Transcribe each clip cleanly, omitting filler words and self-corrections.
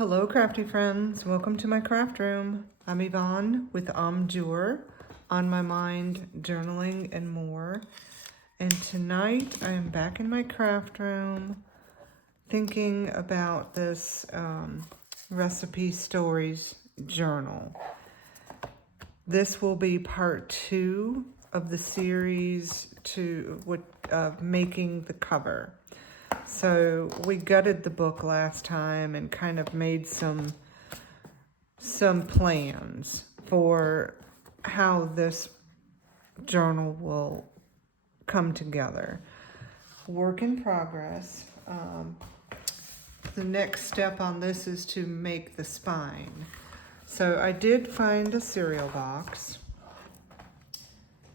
Hello, crafty friends. Welcome to my craft room. I'm Yvonne with Amjour, On My Mind, Journaling, and more. And tonight I am back in my craft room thinking about this recipe stories journal. This will be part 2 of the series of making the cover. So we gutted the book last time and kind of made some plans for how this journal will come together. Work in progress. The next step on this is to make the spine. So I did find a cereal box,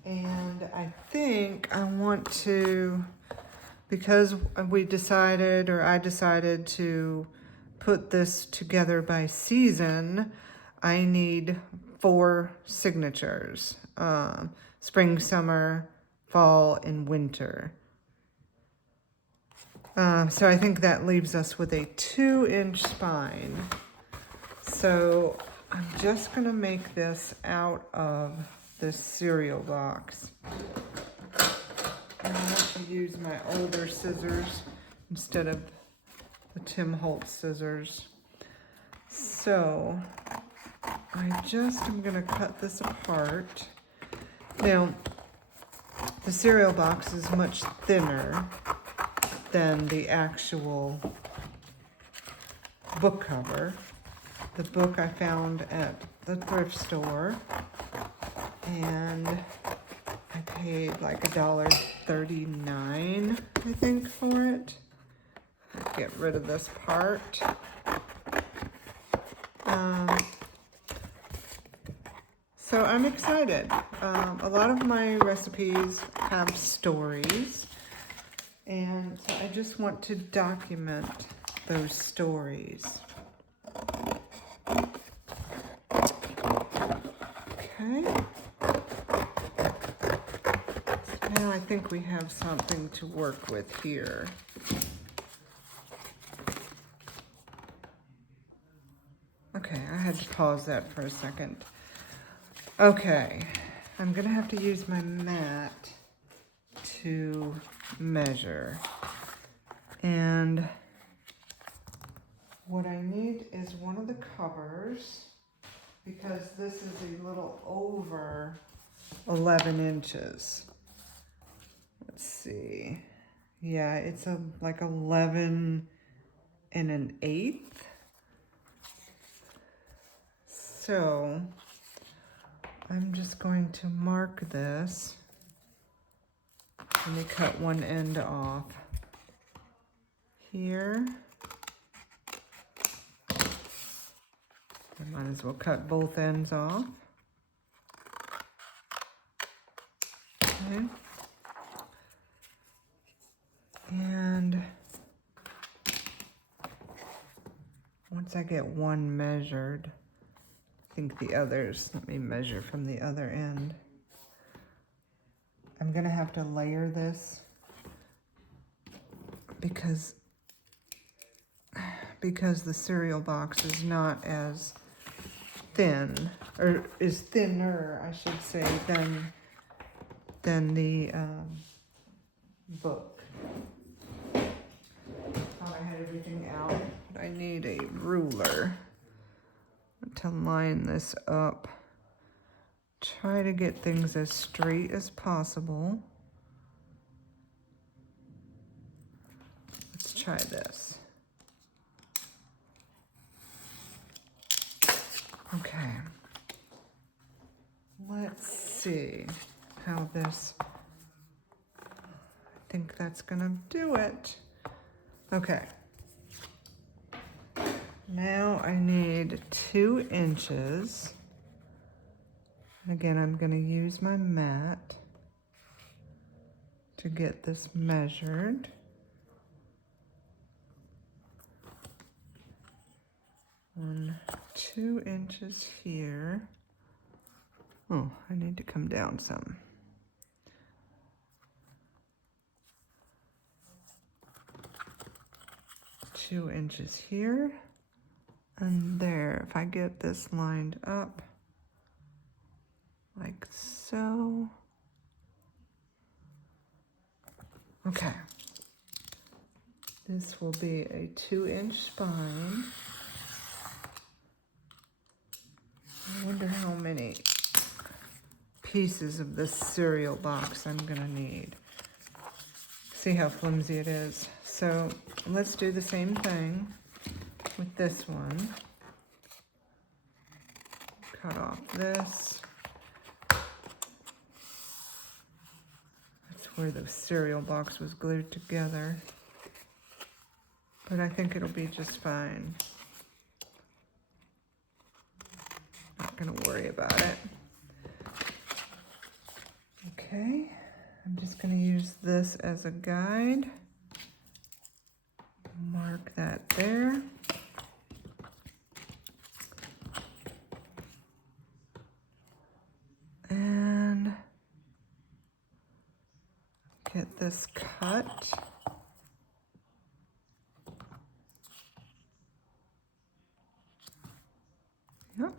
and I think I want to, because I decided to put this together by season, I need 4 signatures, spring, summer, fall, and winter. So I think that leaves us with a 2-inch spine. So I'm just gonna make this out of this cereal box. And I want to use my older scissors instead of the Tim Holtz scissors. So I just am gonna cut this apart. Now, the cereal box is much thinner than the actual book cover. The book I found at the thrift store, and I paid like $1.39, I think, for it. Get rid of this part. So I'm excited. A lot of my recipes have stories, and so I just want to document those stories. Okay. So now I think we have something to work with here. Okay, I had to pause that for a second. Okay, I'm gonna have to use my mat to measure. And what I need is one of the covers, because this is a little over 11 inches. Let's see. Yeah, it's like 11 and an eighth. So I'm just going to mark this. Let me cut one end off here. I might as well cut both ends off. Okay. And once I get one measured, I think the others, let me measure from the other end. I'm gonna have to layer this because the cereal box is not as thin, or is thinner, I should say, than the book. Thought I had everything out, but I need a ruler to line this up. Try to get things as straight as possible. Let's try this. Okay. Let's see how this, I think that's gonna do it. Okay. Now I need 2 inches. Again, I'm gonna use my mat to get this measured. And 2 inches here. Oh, I need to come down some. 2 inches here. And there, if I get this lined up like so. Okay. This will be a 2-inch spine. I wonder how many pieces of this cereal box I'm gonna need. See how flimsy it is. So let's do the same thing with this one. Cut off this. That's where the cereal box was glued together. But I think it'll be just fine. Not gonna worry about it. Okay, I'm just gonna use this as a guide. Mark that there. And get this cut. Yep.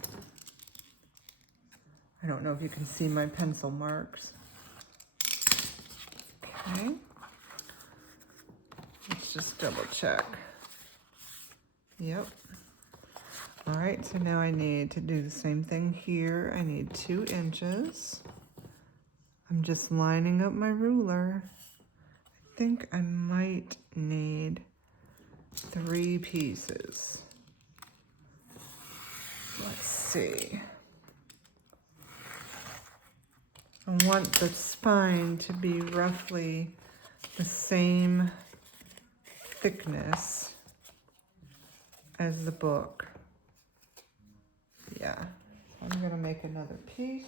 I don't know if you can see my pencil marks. Okay. Let's just double check. Yep. All right, so now I need to do the same thing here. I need 2 inches. I'm just lining up my ruler. I think I might need 3 pieces. Let's see. I want the spine to be roughly the same thickness as the book. Yeah, so I'm gonna make another piece.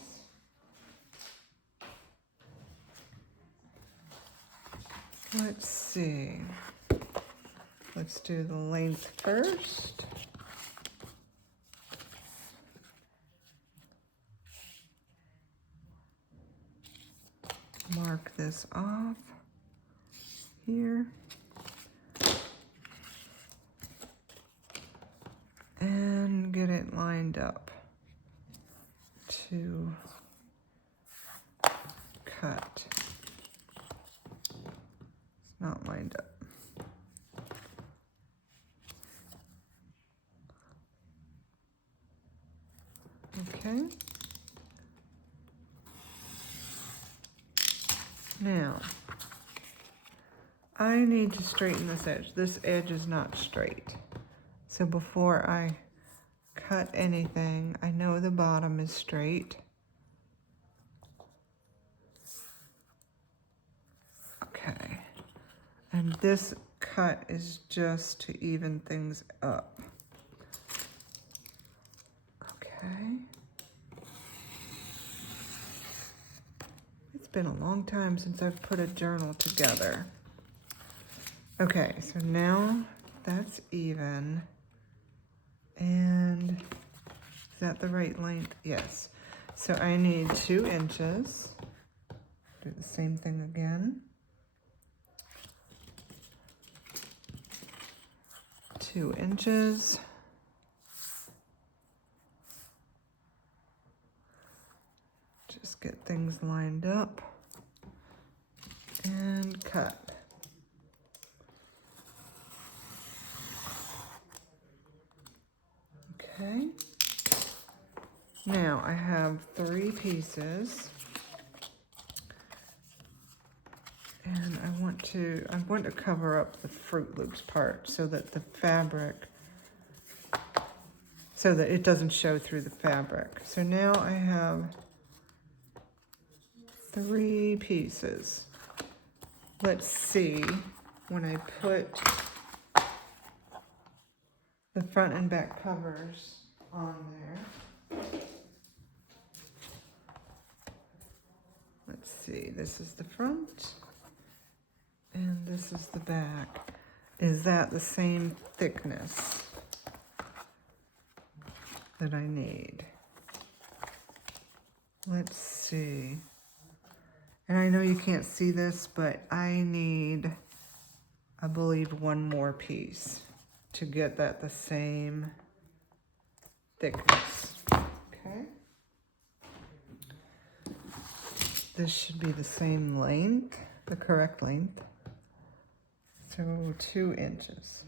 Let's see. Let's do the length first. Mark this off here. And get it lined up to cut. It's not lined up. Okay. Now, I need to straighten this edge. This edge is not straight. So before I cut anything, I know the bottom is straight. Okay. And this cut is just to even things up. Okay. It's been a long time since I've put a journal together. Okay, so now that's even. And is that the right length? Yes. So I need 2 inches. Do the same thing again. 2 inches. Just get things lined up and cut. Okay. Now I have 3 pieces. And I want to cover up the Fruit Loops part so that the fabric, so that it doesn't show through the fabric. So now I have 3 pieces. Let's see when I put the front and back covers on there. Let's see, this is the front and this is the back. Is that the same thickness that I need? Let's see. And I know you can't see this, but I need, I believe, 1 more piece to get that the same thickness. Okay. This should be the same length, the correct length. So 2 inches.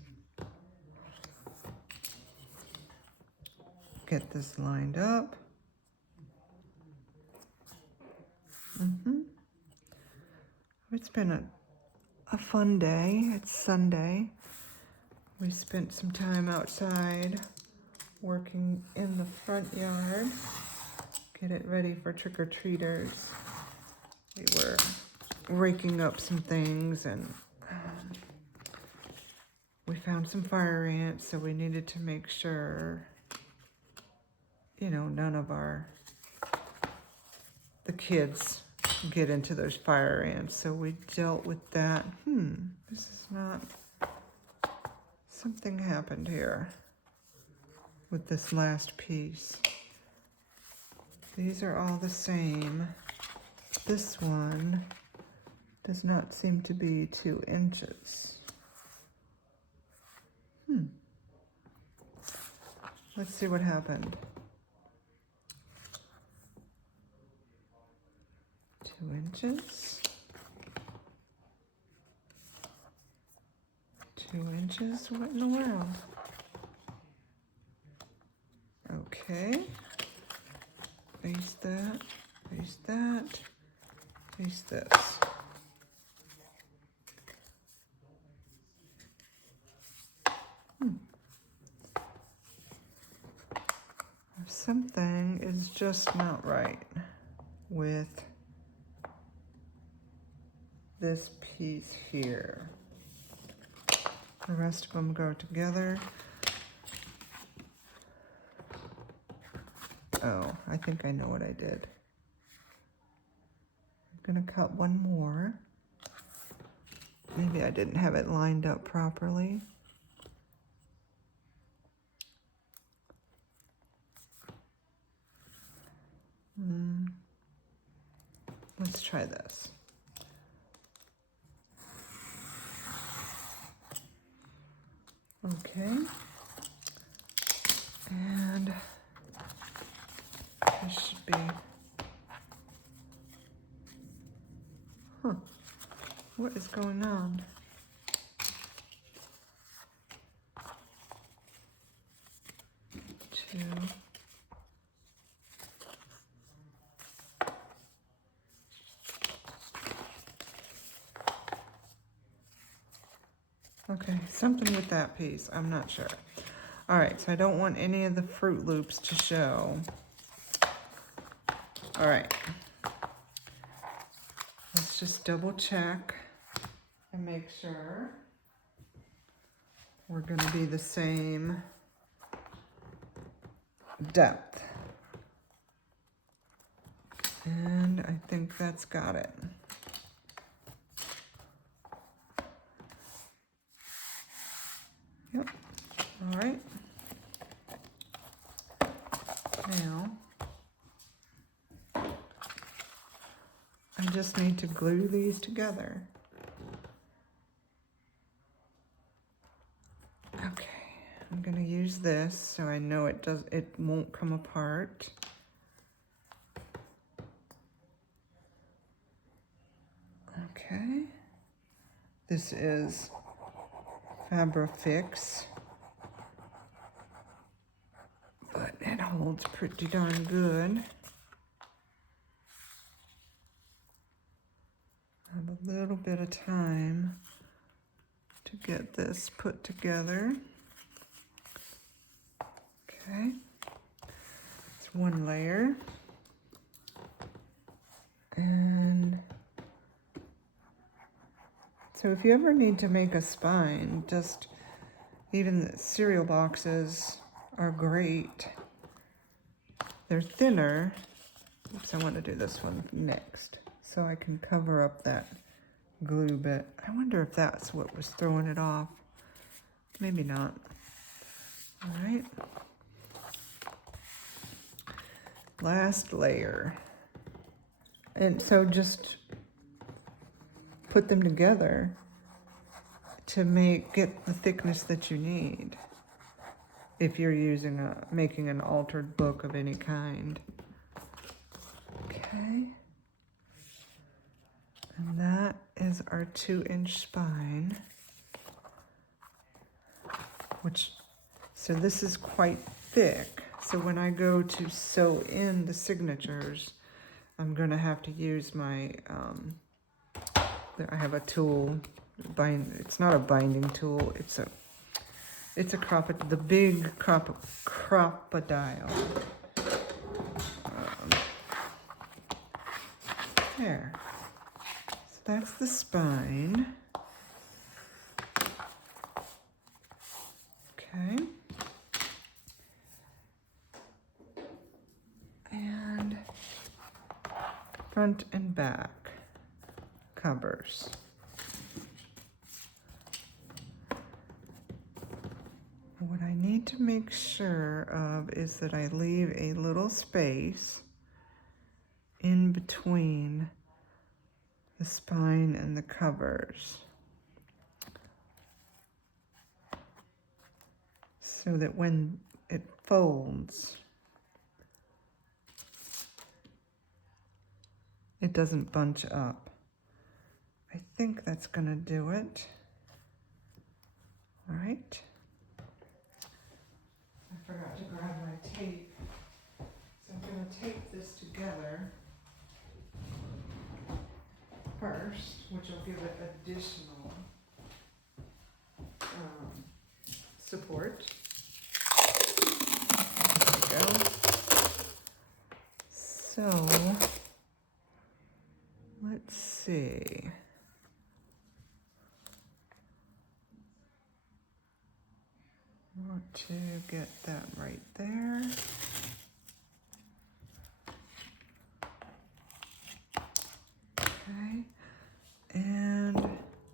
Get this lined up. It's been a fun day. It's Sunday. We spent some time outside working in the front yard. Get it ready for trick-or-treaters. We were raking up some things and we found some fire ants, so we needed to make sure, you know, none of the kids get into those fire ants. So we dealt with that. This is not, something happened here with this last piece. These are all the same. This one does not seem to be 2 inches. Let's see what happened. 2 inches. 2 inches? What in the world? Okay. Face that. Face that. Face this. Something is just not right with this piece here. The rest of them go together. Oh, I think I know what I did. I'm gonna cut one more. Maybe I didn't have it lined up properly. Let's try this. Okay. And this should be, what is going on? Two. Okay, something with that piece, I'm not sure. All right, so I don't want any of the Fruit Loops to show. All right, let's just double check and make sure we're gonna be the same depth. And I think that's got it. Yep, all right. Now, I just need to glue these together. Okay, I'm gonna use this so I know it won't come apart. Okay, this is Fabrifix, but it holds pretty darn good. I have a little bit of time to get this put together. Okay, it's one layer. And so if you ever need to make a spine, just even the cereal boxes are great. They're thinner. Oops, I want to do this one next so I can cover up that glue bit. I wonder if that's what was throwing it off. Maybe not. All right. Last layer. And so just put them together to get the thickness that you need. if you're making an altered book of any kind. Okay. And that is our 2-inch spine, so this is quite thick. So when I go to sew in the signatures, I'm going to have to use my, I have a tool, it's not a binding tool, it's a the big Crop-A-Dile. There. So that's the spine. Okay. And front and back covers. What I need to make sure of is that I leave a little space in between the spine and the covers, so that when it folds, it doesn't bunch up. I think that's gonna do it. All right. I forgot to grab my tape, so I'm gonna tape this together first, which will give it additional support. There we go. So, let's see. I want to get that right there. Okay, and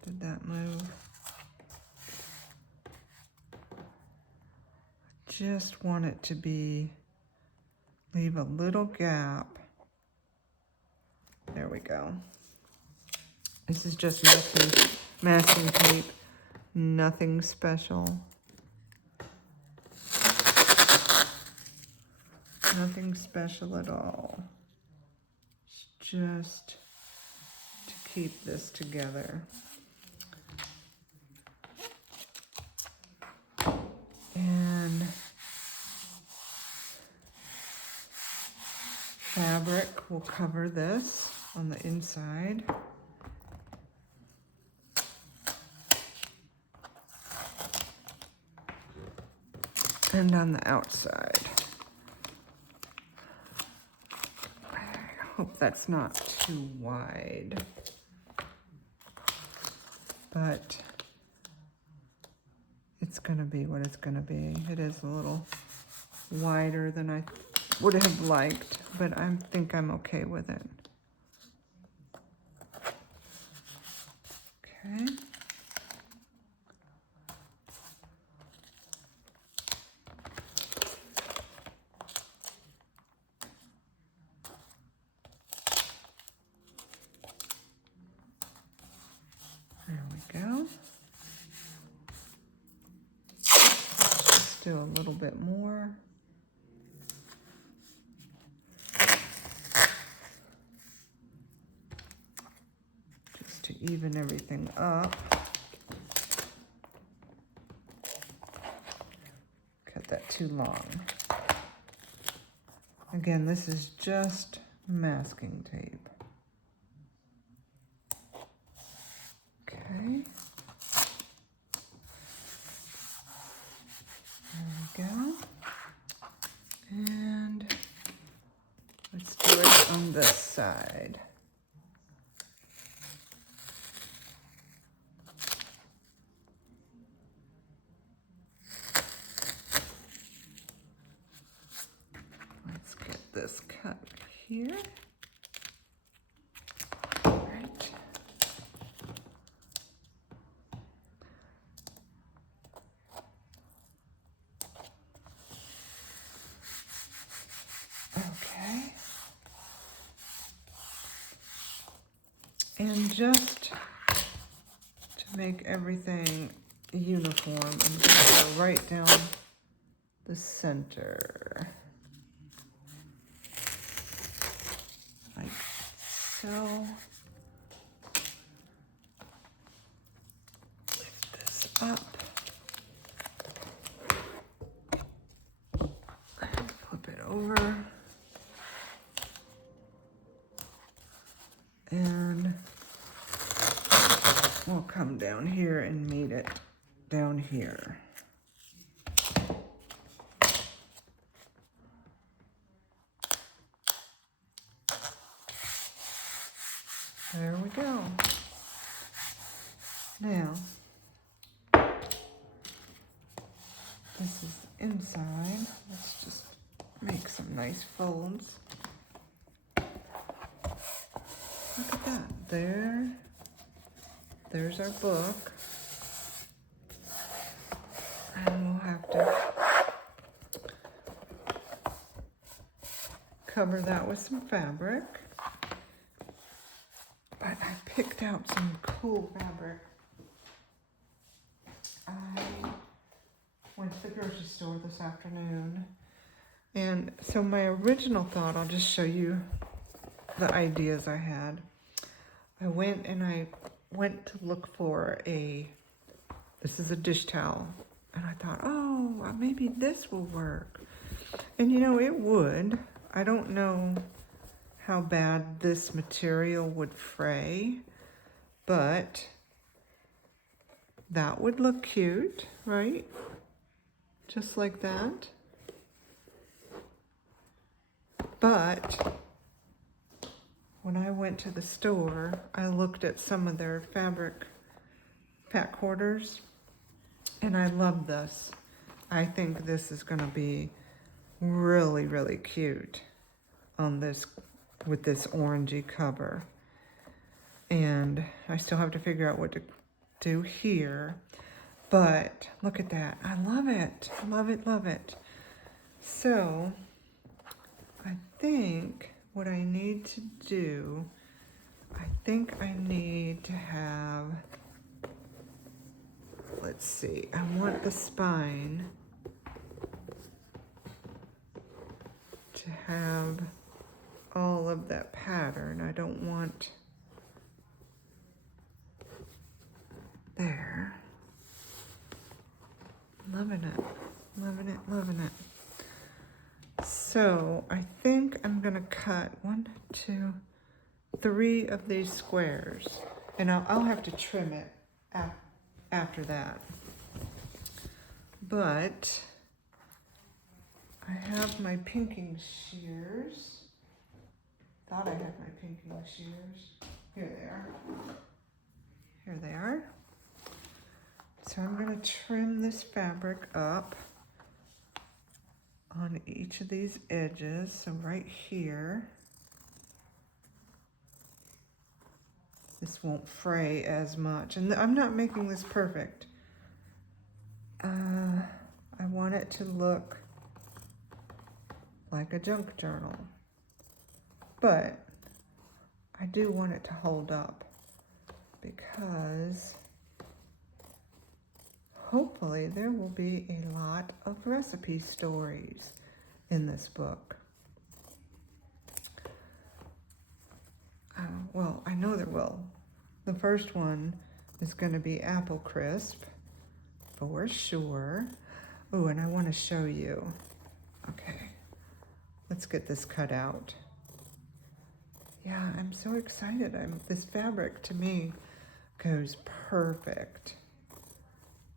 did that move? Just want it to leave a little gap. There we go. This is just masking tape, nothing special. Nothing special at all. It's just to keep this together. And fabric will cover this on the inside. And on the outside. I hope that's not too wide. But it's gonna be what it's gonna be. It is a little wider than I would have liked, but I think I'm okay with it. Okay. There we go. Just do a little bit more. Just to even everything up. Cut that too long. Again, this is just masking tape. Okay. There we go. And let's do it on this side. Let's get this cut here. Right. Okay. And just to make everything uniform, I'm going to go right down the center. Like so. Lift this up. And flip it over. And we'll come down here and meet it down here. There we go. Now, this is inside. Let's just make some nice folds. Look at that. There's our book. And we'll have to cover that with some fabric. But I picked out some cool fabric. I went to the grocery store this afternoon. And so my original thought, I'll just show you the ideas I had. I went to look for this is a dish towel. And I thought, oh, maybe this will work. And you know, it would. I don't know how bad this material would fray, but that would look cute, right? Just like that. But when I went to the store, I looked at some of their fabric fat quarters, and I love this. I think this is gonna be really, really cute on this, with this orangey cover. And I still have to figure out what to do here, but look at that. I love it, love it, love it. So I think what I need to do, I think I need to have, let's see, I want the spine to have all of that pattern. I don't want there. Loving it, loving it, loving it. So I think I'm gonna cut 1, 2, 3 of these squares, and I'll have to trim it after that. But I have my pinking shears. Thought I had my pinking shears. Here they are. Here they are. So I'm going to trim this fabric up on each of these edges. So right here, this won't fray as much. And I'm not making this perfect. I want it to look like a junk journal, but I do want it to hold up, because hopefully there will be a lot of recipe stories in this book. Well, I know there will. The first one is going to be apple crisp, for sure. Oh, and I want to show you. Okay, let's get this cut out. Yeah, I'm so excited. This fabric to me goes perfect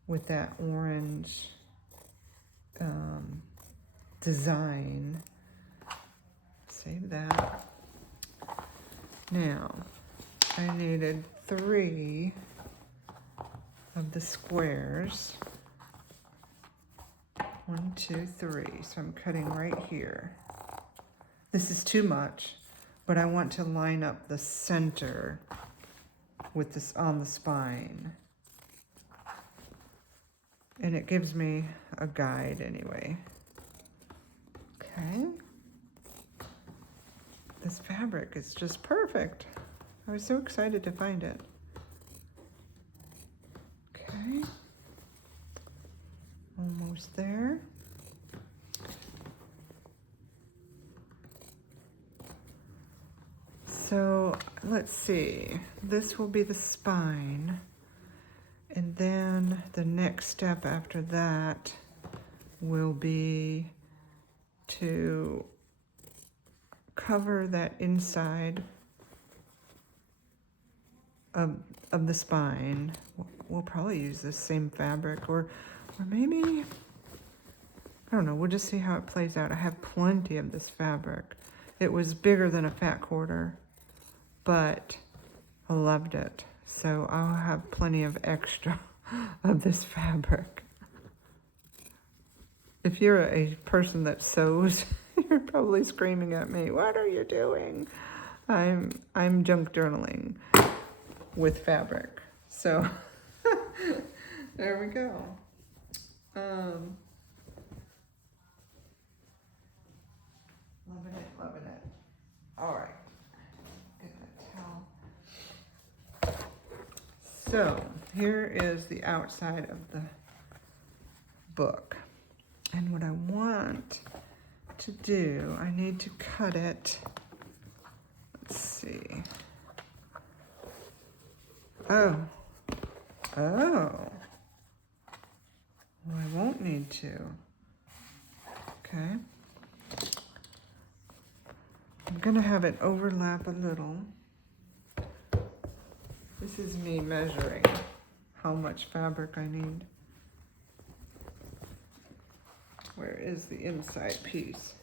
with that orange design. Save that. Now, I needed 3 of the squares. 1, 2, 3. So I'm cutting right here. This is too much, but I want to line up the center with this on the spine. And it gives me a guide anyway. Okay. This fabric is just perfect. I was so excited to find it. Okay. Almost there. let's see. This will be the spine. And then the next step after that will be to cover that inside of the spine. We'll probably use the same fabric, or maybe, I don't know, we'll just see how it plays out. I have plenty of this fabric. It was bigger than a fat quarter, but I loved it. So I'll have plenty of extra of this fabric. If you're a person that sews, you're probably screaming at me, what are you doing? I'm junk journaling with fabric. So there we go. Loving it. All right. Get that towel. So here is the outside of the book. And what I want to do, I need to cut it. Let's see. Oh. Well, I won't need to. Okay. I'm gonna have it overlap a little. This is me measuring how much fabric I need. Where is the inside piece?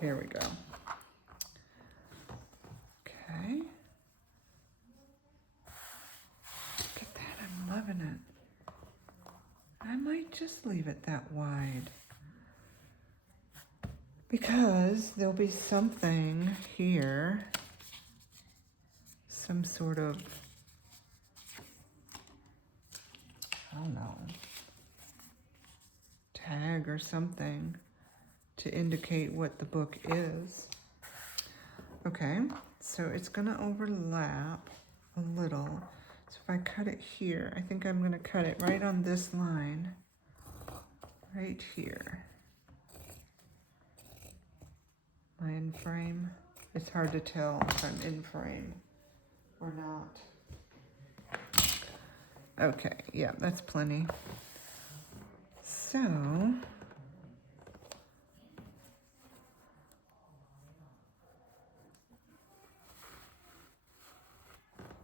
Here we go. Okay. Look at that, I'm loving it. I might just leave it that wide, because there'll be something here, some sort of, I don't know, tag or something to indicate what the book is. Okay, so it's gonna overlap a little. So if I cut it here, I think I'm gonna cut it right on this line, right here. Am I in frame? It's hard to tell if I'm in frame or not. Okay, yeah, that's plenty. So,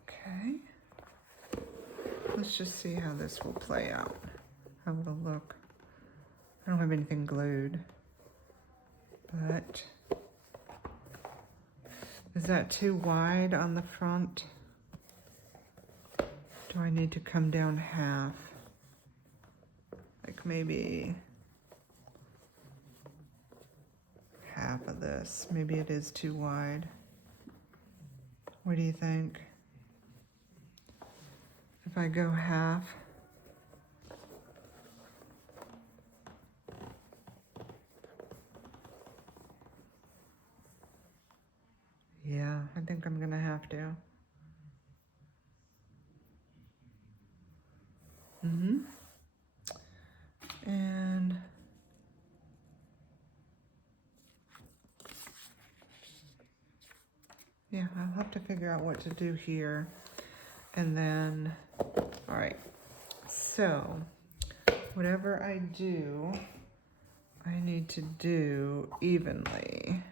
okay. Let's just see how this will play out, how it'll look. I don't have anything glued, but is that too wide on the front? Do I need to come down half? Like maybe half of this. Maybe it is too wide. What do you think? If I go half? Yeah, I think I'm gonna have to. And yeah, I'll have to figure out what to do here. And then, all right, so whatever I do, I need to do evenly.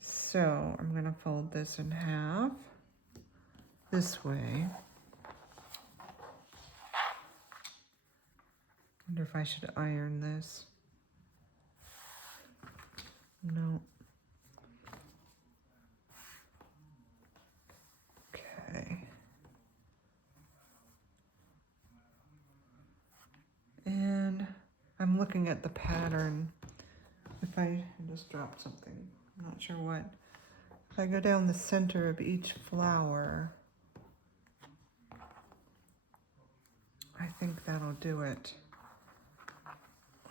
So I'm gonna fold this in half this way. Wonder if I should iron this. No. Okay. And I'm looking at the pattern. If I just dropped something, I'm not sure what. If I go down the center of each flower, I think that'll do it.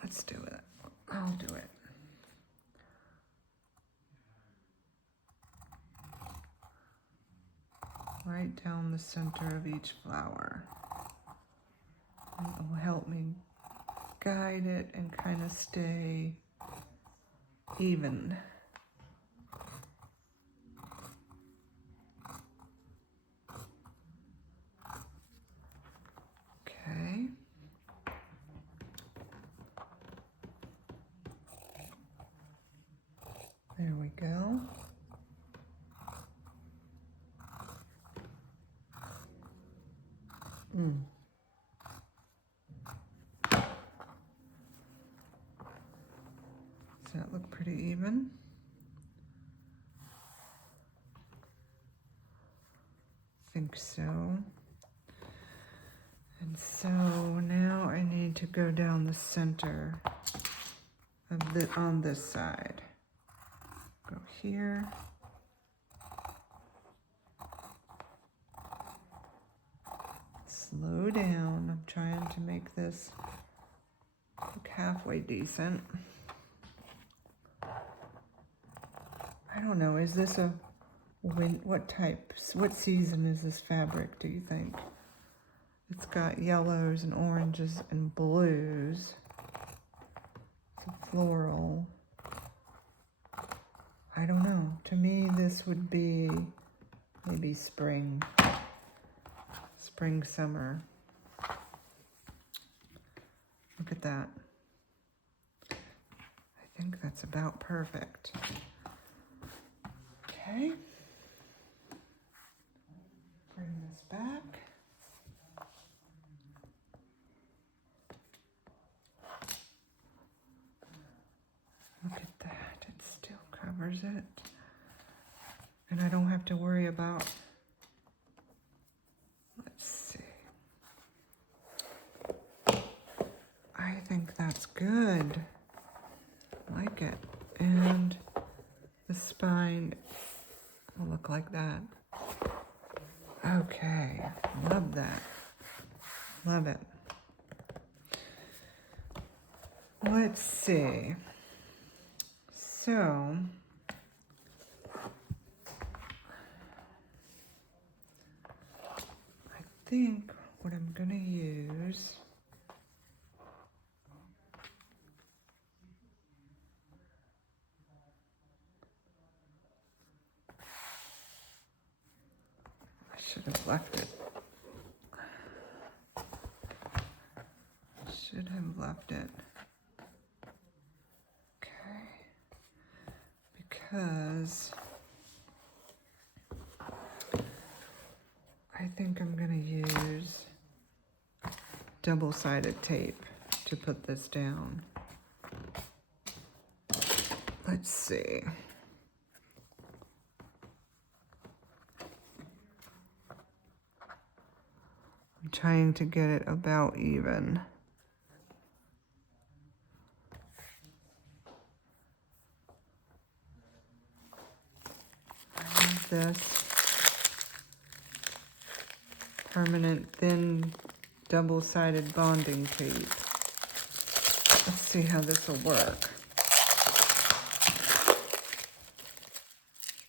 Let's do it. I'll do it. Right down the center of each flower. And it will help me guide it and kind of stay even. There we go. Does that look pretty even? I think so. And so now I need to go down the center of the on this side. Go here. Slow down. I'm trying to make this look halfway decent. I don't know, is this a what season is this fabric, do you think? It's got yellows and oranges and blues. It's a floral. I don't know. To me, this would be maybe spring, summer. Look at that. I think that's about perfect. Okay. Bring this back. Look at that. It still covers it. And I don't have to worry about, let's see. I think that's good. Like it. And the spine will look like that. Okay, love that. Love it. Let's see. So, I think what I'm gonna use should have left it. Should have left it. Okay. Because I think I'm gonna use double-sided tape to put this down. Let's see. I'm trying to get it about even. I have this permanent thin double-sided bonding tape. Let's see how this will work.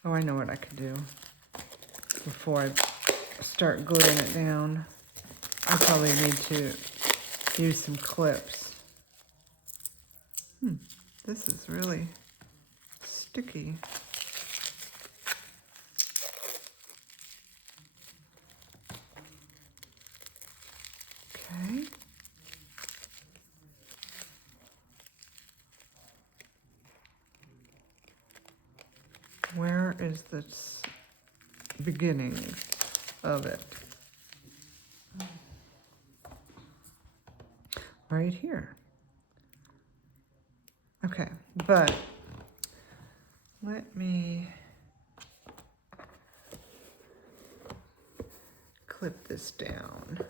Oh, I know what I could do before I start gluing it down. I probably need to use some clips. This is really sticky. Okay. Where is the beginning of it? Right here. Okay, but let me clip this down.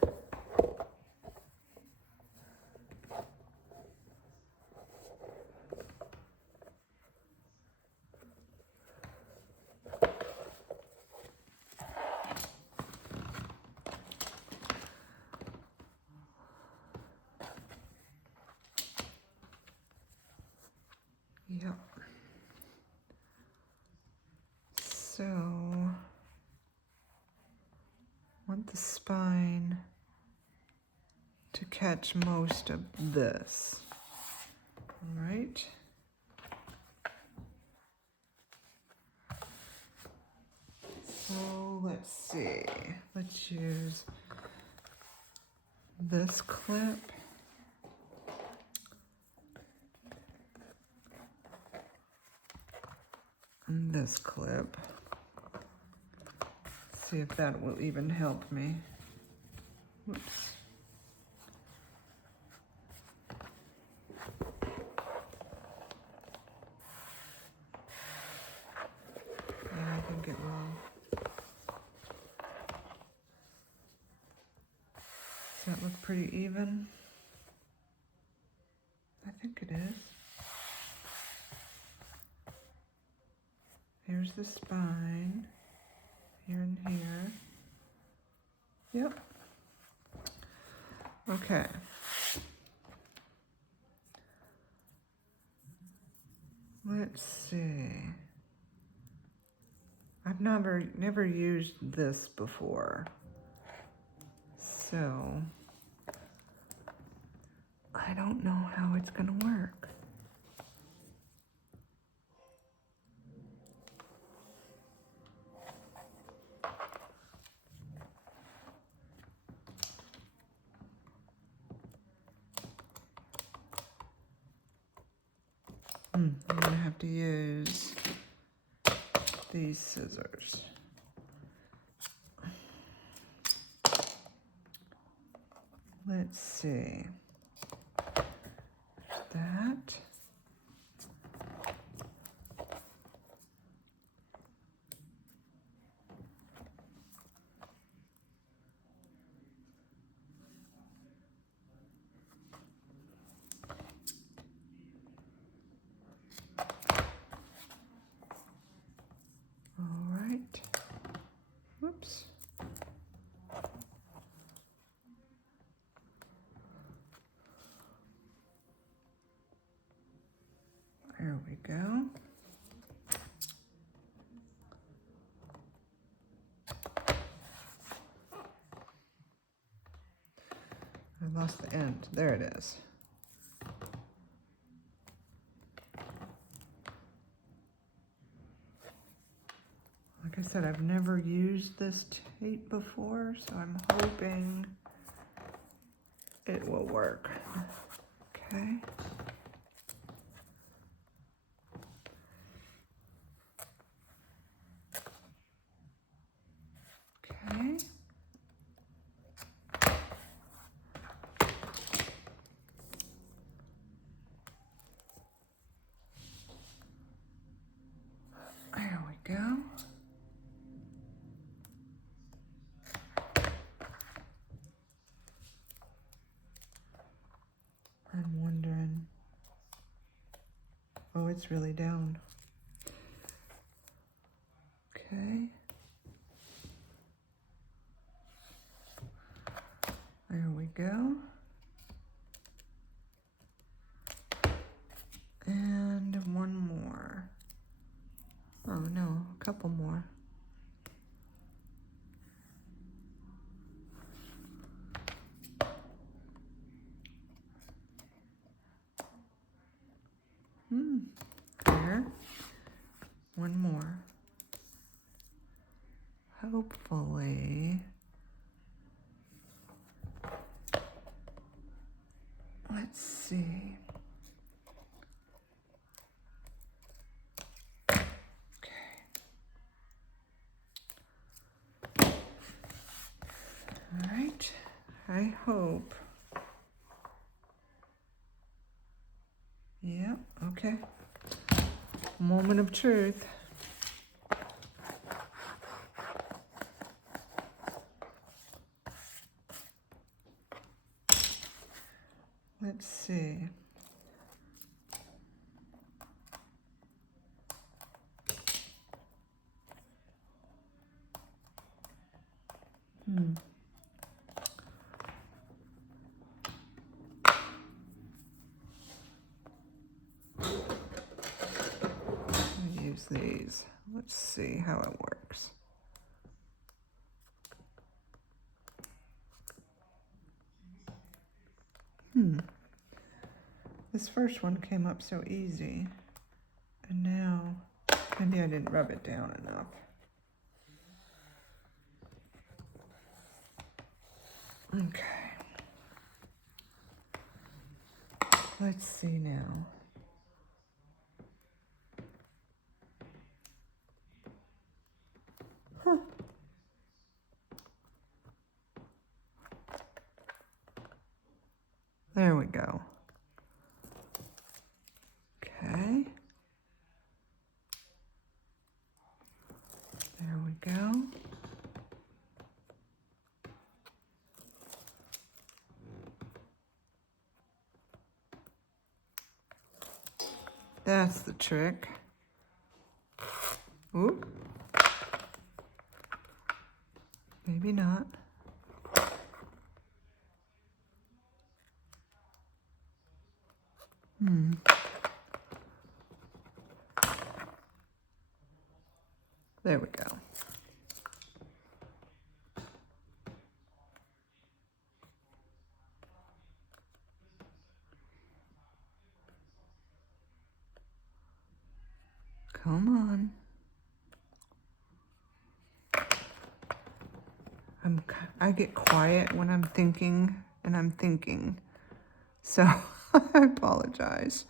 Yep. So, want the spine to catch most of this. All right. So let's see. Let's use this clip. this clip. See if that will even help me. Whoops. Yeah, I think it will. Does that look pretty even? I think it is. Here's the spine. Here and here. Yep. Okay. Let's see. I've never used this before. So I don't know how it's gonna work. I'm gonna have to use these scissors. Let's see. That. All right. Whoops. There we go. I lost the end. There it is. Like I said, I've never used this tape before, so I'm hoping it will work. Okay. Okay. There we go. I'm wondering. Oh, it's really down. Okay. There we go. And one more. Oh no, a couple more. There. One more. Hopefully. Let's see. All right, I hope. Yep, okay. Moment of truth. Let's see. Use these. Let's see how it works. This first one came up so easy, and now maybe I didn't rub it down enough. Okay. Let's see now. That's the trick. Oop. Maybe not. There we go. Come on. I get quiet when I'm thinking, and I'm thinking. So I apologize.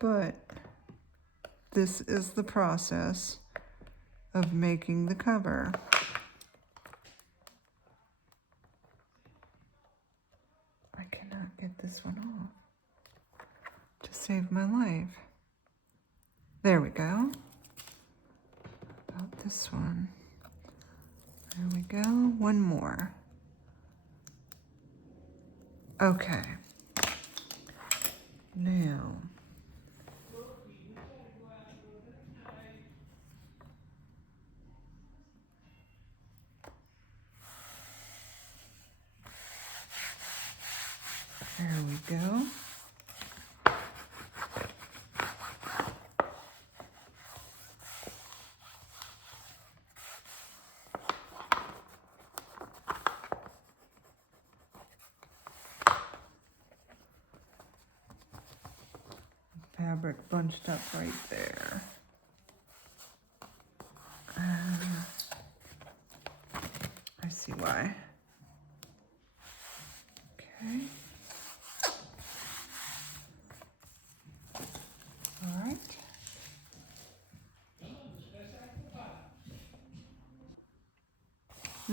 But this is the process of making the cover. I cannot get this one off to save my life. There we go. About this one. There we go. One more. Okay. Now. There we go. Fabric bunched up right there. I see why. Okay. All right.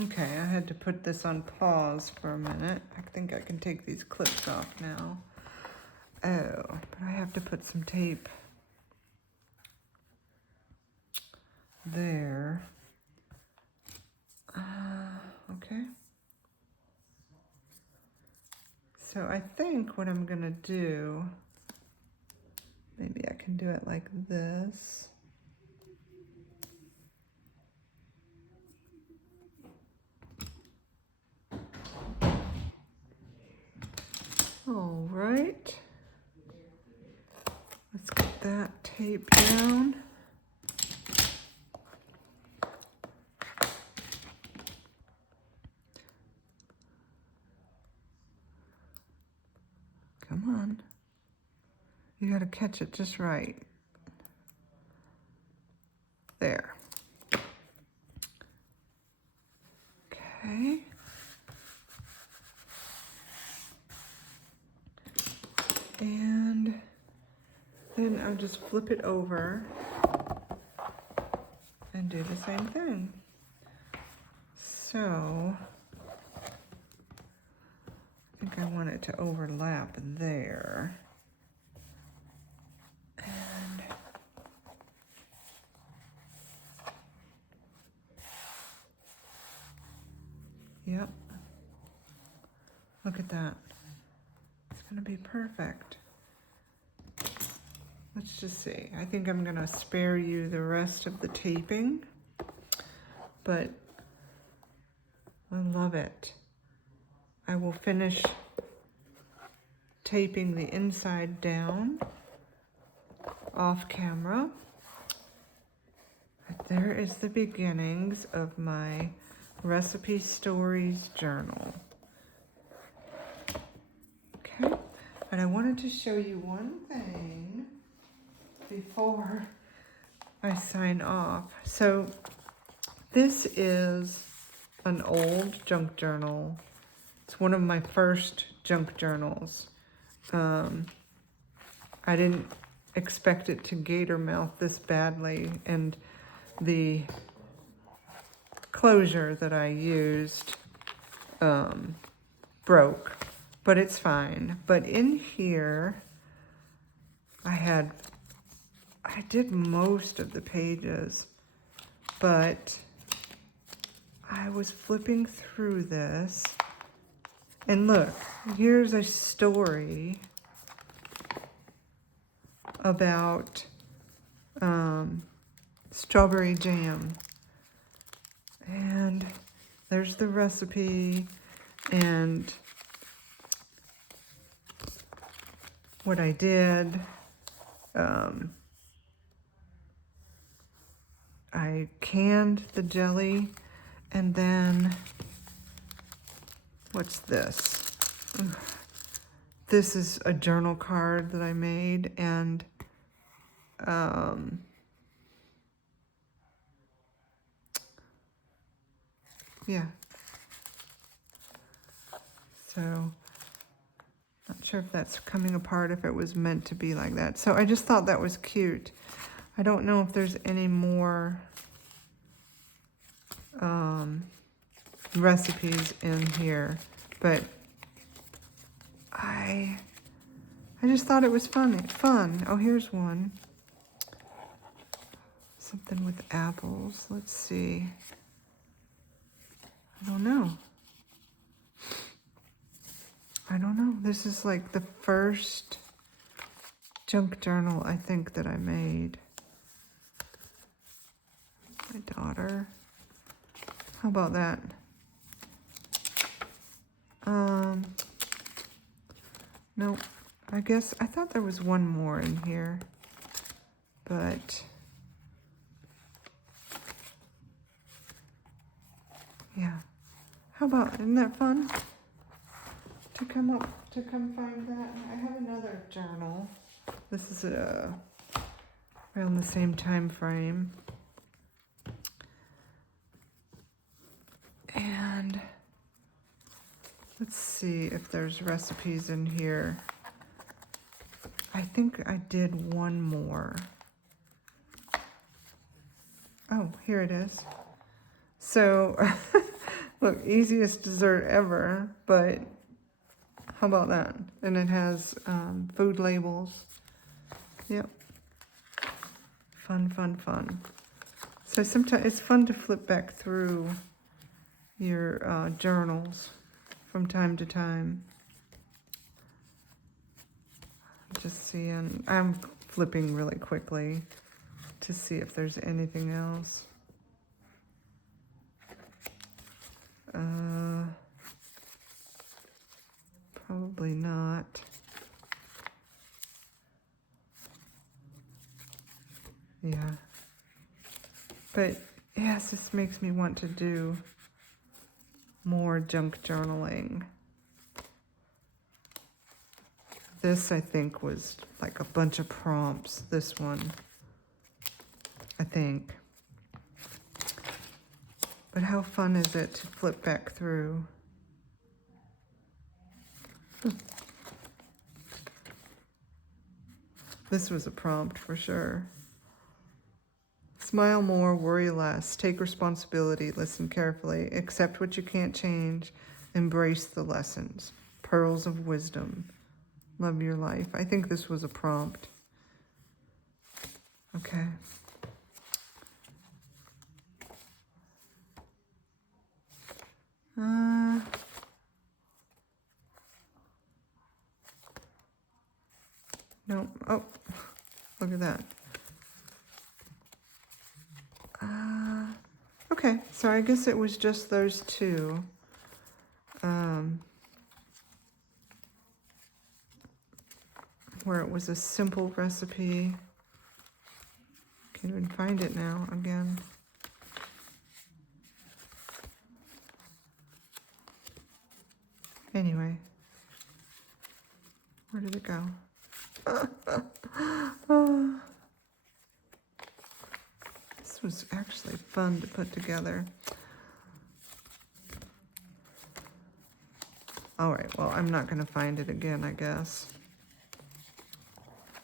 Okay, I had to put this on pause for a minute. I think I can take these clips off now. Oh, but I have to put some tape there. Okay. So I think what I'm gonna do, maybe I can do it like this. All right. Let's get that tape down. Come on. You gotta catch it just right. There. Okay. And then I'll just flip it over and do the same thing. So, I think I want it to overlap there. And yep. Look at that. It's gonna be perfect. Let's just see. I think I'm gonna spare you the rest of the taping, but I love it. I will finish taping the inside down off camera. But there is the beginnings of my Recipe Stories journal. Okay, but I wanted to show you one thing before I sign off. So this is an old junk journal. It's one of my first junk journals. I didn't expect it to gator mouth this badly, and the closure that I used broke, but it's fine. But in here, I did most of the pages, but I was flipping through this, and look, here's a story about strawberry jam. And there's the recipe and what I did. I canned the jelly, and then, what's this? This is a journal card that I made, and yeah. So, not sure if that's coming apart, if it was meant to be like that. So I just thought that was cute. I don't know if there's any more recipes in here, but I just thought it was fun. Oh, here's one. Something with apples. Let's see. I don't know. This is like the first junk journal I think that I made. My daughter. How about that? No, I guess I thought there was one more in here, but yeah. How about, isn't that fun? To come find that. I have another journal. This is around the same time frame. And let's see if there's recipes in here. I think I did one more. Oh, here it is. So, look, easiest dessert ever, but how about that? And it has food labels. Yep. Fun. So sometimes it's fun to flip back through your journals from time to time. Just seeing, I'm flipping really quickly to see if there's anything else. Probably not. Yeah. But yes, this makes me want to do more junk journaling. This, I think, was like a bunch of prompts. This one, I think. But how fun is it to flip back through? This was a prompt for sure. Smile more, worry less, take responsibility, listen carefully, accept what you can't change, embrace the lessons. Pearls of wisdom. Love your life. I think this was a prompt. Okay. No. Oh, look at that. Okay, so I guess it was just those two. Where it was a simple recipe. Can't even find it now again. Anyway, where did it go? This was actually fun to put together. All right, well, I'm not going to find it again, I guess.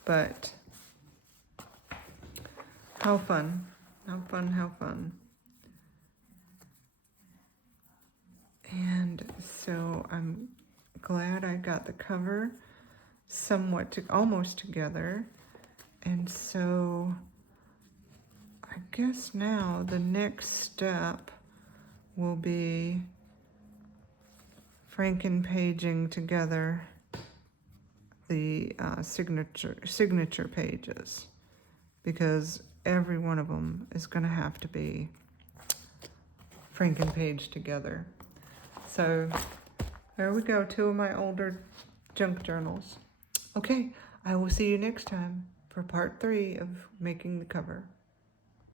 But how fun. How fun. And so I'm glad I got the cover somewhat almost together. And so I guess now the next step will be franken-paging together the signature pages, because every one of them is going to have to be Franken-page together. So there we go, 2 of my older junk journals. Okay, I will see you next time for part 3 of making the cover.